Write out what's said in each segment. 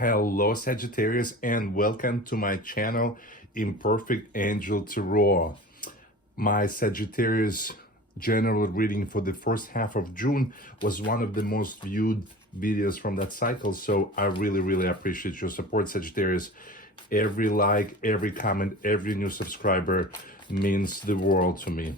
Hello Sagittarius, and welcome to my channel Imperfect Angel Tarot. My Sagittarius general reading for the first half of June was one of the most viewed videos from that cycle, so I really appreciate your support, Sagittarius. Every like, every comment, every new subscriber means the world to me.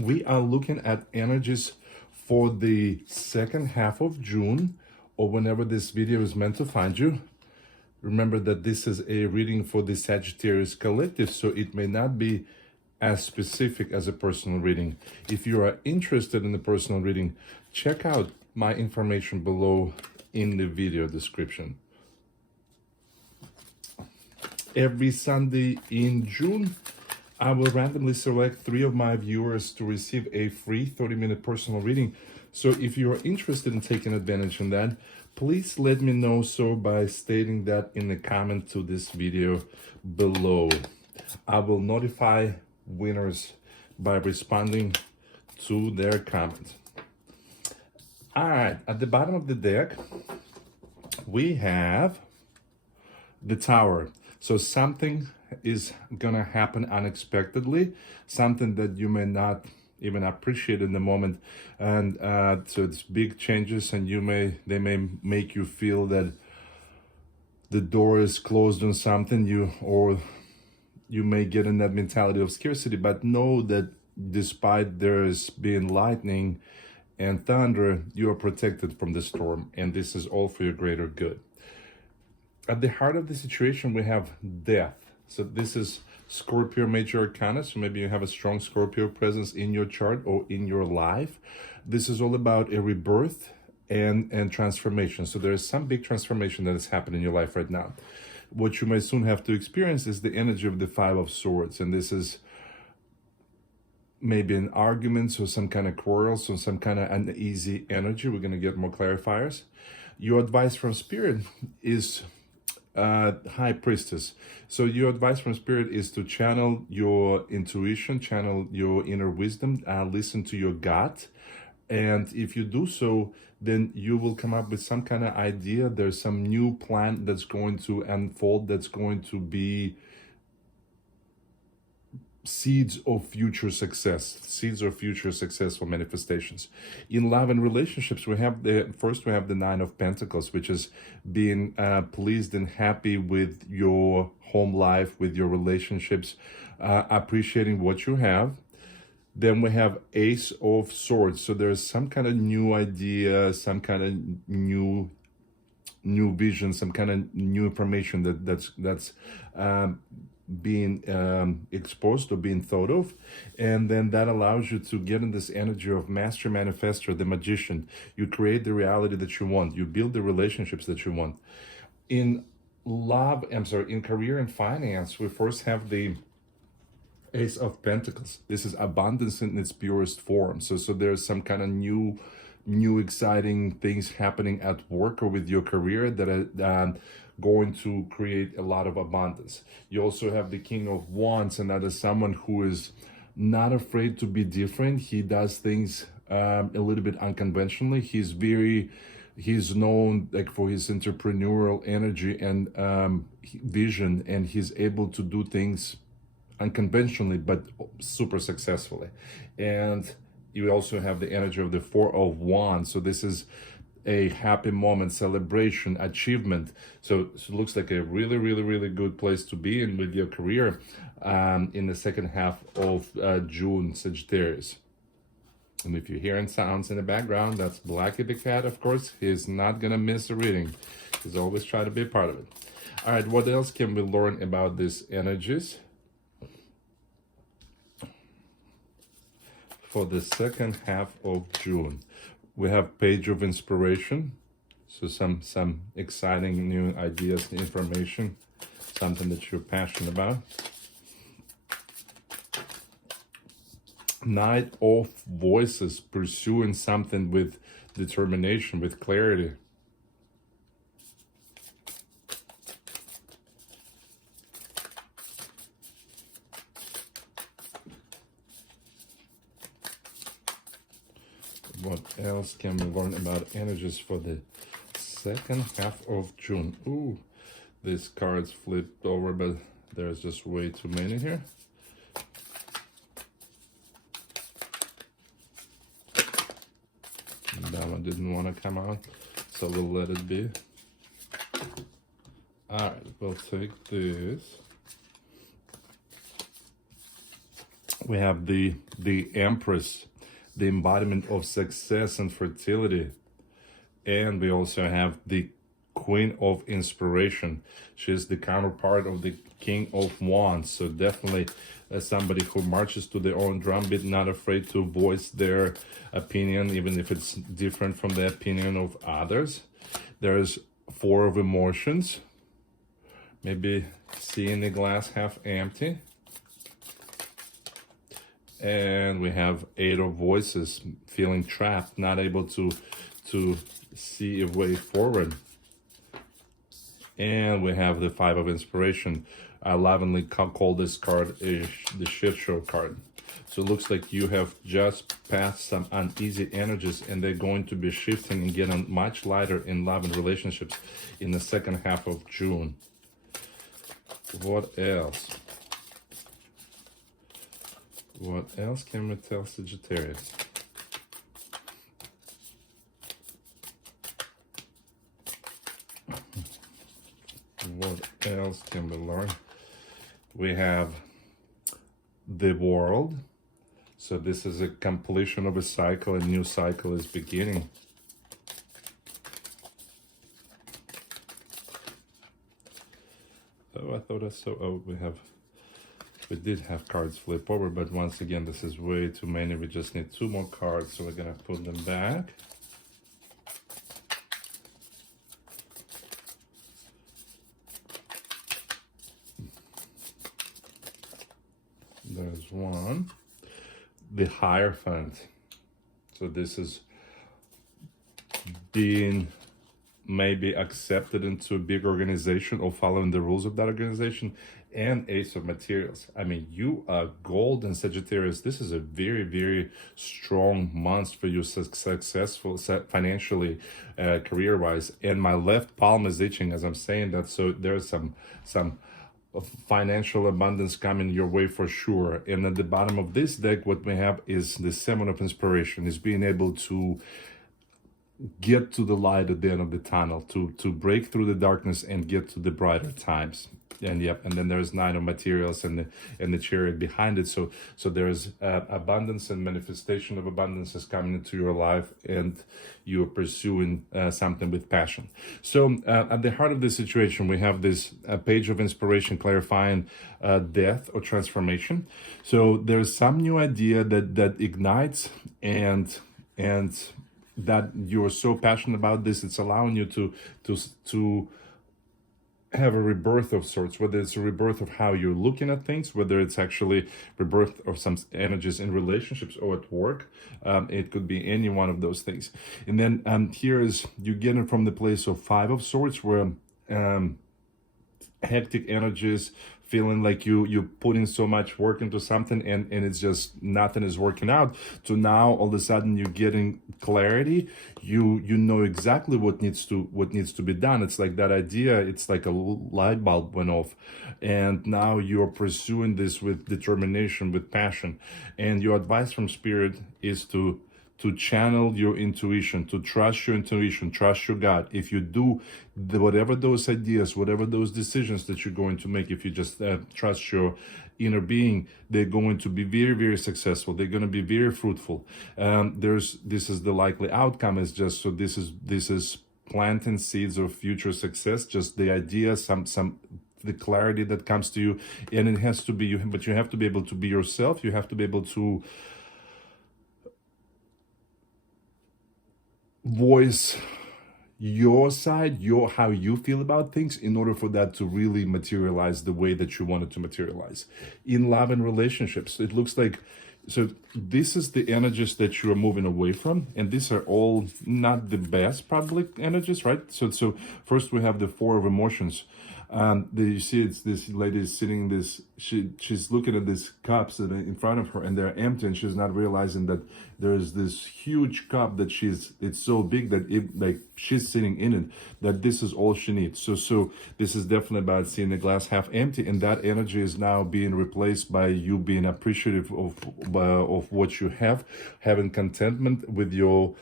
We are looking at energies for the second half of June, or whenever this video is meant to find you. Remember that this is a reading for the Sagittarius collective, so it may not be as specific as a personal reading. If you are interested in the personal reading, check out my information below in the video description. Every Sunday in June, I will randomly select 3 of my viewers to receive a free 30-minute personal reading. So if you are interested in taking advantage of that, please let me know so by stating that in the comment to this video below. I will notify winners by responding to their comment. All right, at the bottom of the deck, we have the Tower. So something is gonna happen unexpectedly, something that you may not even appreciate in the moment, and so it's big changes, and they may make you feel that the door is closed on something, or you may get in that mentality of scarcity. But know that despite there's being lightning and thunder, you are protected from the storm, and this is all for your greater good. At the heart of the situation, we have death. So this is Scorpio major arcana, so maybe you have a strong Scorpio presence in your chart or in your life. This is all about a rebirth and transformation. So there is some big transformation that is happening in your life right now. What you may soon have to experience is the energy of the Five of Swords, and this is maybe an argument, or some kind of quarrels, or some kind of uneasy energy. We're going to get more clarifiers. Your advice from Spirit is High Priestess. So your advice from Spirit is to channel your intuition, channel your inner wisdom, listen to your gut. And if you do so, then you will come up with some kind of idea. There's some new plan that's going to unfold, that's going to be seeds of future success, seeds of future successful manifestations. In love and relationships, we have the Nine of Pentacles, which is being pleased and happy with your home life, with your relationships, appreciating what you have. Then we have Ace of Swords. So there's some kind of new idea, some kind of new vision, some kind of new information that's being exposed or being thought of, and then that allows you to get in this energy of Master Manifestor, the Magician. You create the reality that you want, you build the relationships that you want. In career and finance, we first have the Ace of Pentacles. This is abundance in its purest form. So there's some kind of new exciting things happening at work or with your career that are going to create a lot of abundance. You also have the King of Wands, and that is someone who is not afraid to be different. He does things a little bit unconventionally. He's known like for his entrepreneurial energy and vision, and he's able to do things unconventionally but super successfully. And you also have the energy of the Four of Wands. So this is a happy moment, celebration, achievement. So it looks like a really good place to be in with your career in the second half of June, Sagittarius. And if you're hearing sounds in the background, that's Blackie the cat, of course. He's not gonna miss a reading. He's always trying to be a part of it. All right, what else can we learn about these energies for the second half of June? We have Page of Inspiration, so some exciting new ideas, information, something that you're passionate about. Knight of Voices, pursuing something with determination, with clarity. What else can we learn about energies for the second half of June. Ooh, these cards flipped over, but there's just way too many here. That one didn't want to come out, so we'll let it be. All right, we'll take this. We have the Empress, the embodiment of success and fertility. And we also have the Queen of Inspiration. She's the counterpart of the King of Wands. So definitely somebody who marches to their own drumbeat, not afraid to voice their opinion, even if it's different from the opinion of others. There's Four of Emotions. Maybe seeing the glass half empty. And we have Eight of Voices, feeling trapped, not able to see a way forward. And we have the Five of Inspiration. I lovingly call this card the shit show card. So it looks like you have just passed some uneasy energies, and they're going to be shifting and getting much lighter in love and relationships in the second half of June. What else? What else can we tell Sagittarius? What else can we learn? We have the World. So this is a completion of a cycle. A new cycle is beginning. Oh, I thought I saw. Oh, we did have cards flip over, but once again, this is way too many. We just need 2 more cards, so we're gonna put them back. There's one. The Hierophant. So this is being maybe accepted into a big organization or following the rules of that organization. And Ace of Materials. I mean, you are golden, Sagittarius. This is a very, very strong month for you, successful financially, career-wise. And my left palm is itching as I'm saying that. So there's some financial abundance coming your way for sure. And at the bottom of this deck, what we have is the Seven of Inspiration, is being able to get to the light at the end of the tunnel, to break through the darkness and get to the brighter times. And yep, and then there's Nine of Materials and the Chariot behind it. So there's abundance and manifestation of abundance is coming into your life, and you're pursuing something with passion. So at the heart of this situation, we have this Page of Inspiration clarifying death or transformation. So there's some new idea that ignites and that you're so passionate about this. It's allowing you to have a rebirth of sorts, whether it's a rebirth of how you're looking at things, whether it's actually rebirth of some energies in relationships or at work. It could be any one of those things. And then here is you get it from the place of Five of Swords, where hectic energies, feeling like you're putting so much work into something and it's just nothing is working out, to now all of a sudden you're getting clarity. You know exactly what needs to be done. It's like that idea, it's like a light bulb went off, and now you're pursuing this with determination, with passion. And your advice from Spirit is to channel your intuition, to trust your intuition, trust your gut. If you do whatever those ideas, whatever those decisions that you're going to make, if you just trust your inner being, they're going to be very, very successful. They're going to be very fruitful. This is the likely outcome. Is just so this is planting seeds of future success. Just the idea, the clarity that comes to you, and it has to be you. But you have to be able to be yourself. You have to be able to voice your side, how you feel about things, in order for that to really materialize the way that you want it to materialize. In love and relationships, it looks like So this is the energies that you are moving away from, and these are all not the best probably energies, right? So first we have the Four of Emotions. You see, it's this lady is sitting. She's looking at these cups that are in front of her, and they're empty, and she's not realizing that there is this huge cup that it's so big that she's sitting in it. That this is all she needs. So this is definitely about seeing the glass half empty, and that energy is now being replaced by you being appreciative of what you have, having contentment with your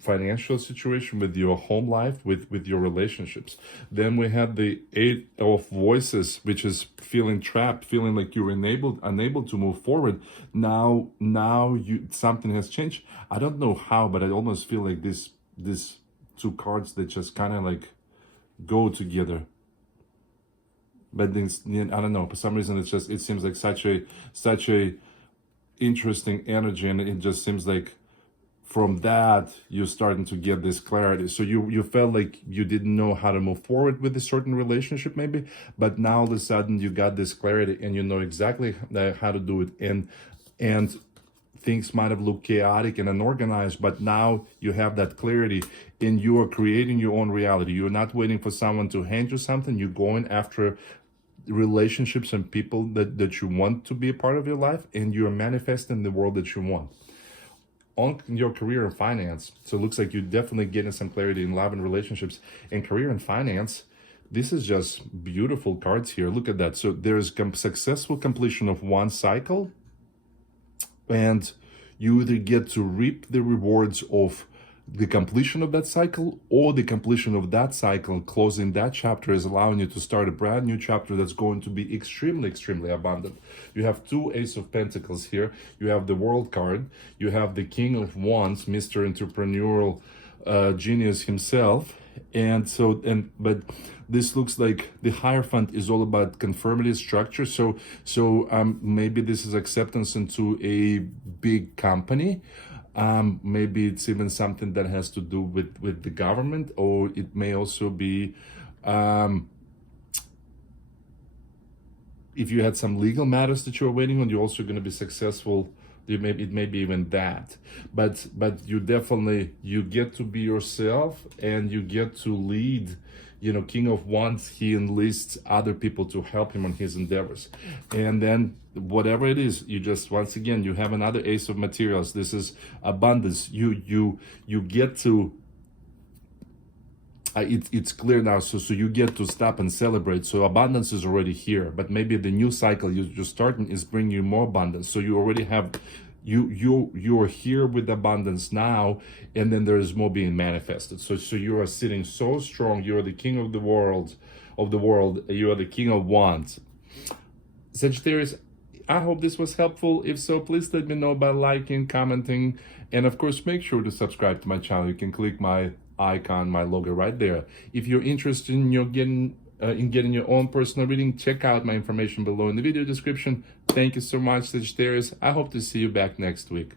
financial situation, with your home life, with your relationships. Then we have the Eight of Voices, which is feeling trapped, feeling like you're unable to move forward. Now something has changed. I don't know how, but I almost feel like these two cards, they just kind of like go together. But then, I don't know, for some reason it seems like such a interesting energy, and it just seems like from that you're starting to get this clarity. So you felt like you didn't know how to move forward with a certain relationship maybe, but now all of a sudden you got this clarity and you know exactly how to do it, and things might have looked chaotic and unorganized, but now you have that clarity and you are creating your own reality. You're not waiting for someone to hand you something. You're going after relationships and people that you want to be a part of your life, and you're manifesting the world that you want. On your career and finance, so it looks like you're definitely getting some clarity in love and relationships and career and finance. This is just beautiful cards here. Look at that. So there's successful completion of one cycle, and you either get to reap the rewards of the completion of that cycle, or the completion of that cycle, closing that chapter, is allowing you to start a brand new chapter that's going to be extremely abundant. You have two Ace of Pentacles here. You have the World card. You have the King of Wands, Mr. Entrepreneurial genius himself. But this looks like the Hierophant is all about conformity, structure. So maybe this is acceptance into a big company. Maybe it's even something that has to do with the government, or it may also be if you had some legal matters that you're waiting on, you're also going to be successful. It may be even that, but you definitely, you get to be yourself and you get to lead. You know, King of Wands, he enlists other people to help him on his endeavors. And then whatever it is, you just, once again, you have another Ace of Materials. This is abundance. You get to, it's clear now. So you get to stop and celebrate. So abundance is already here, but maybe the new cycle you're starting is bringing you more abundance. So you already have, you're here with abundance now, and then there is more being manifested. So you are sitting so strong. You are the king of the world. You are the King of Wands. Sagittarius, I hope this was helpful. If so, please let me know by liking, commenting, and of course, make sure to subscribe to my channel. You can click my icon, my logo right there. If you're interested in getting your own personal reading, check out my information below in the video description. Thank you so much, Sagittarius. I hope to see you back next week.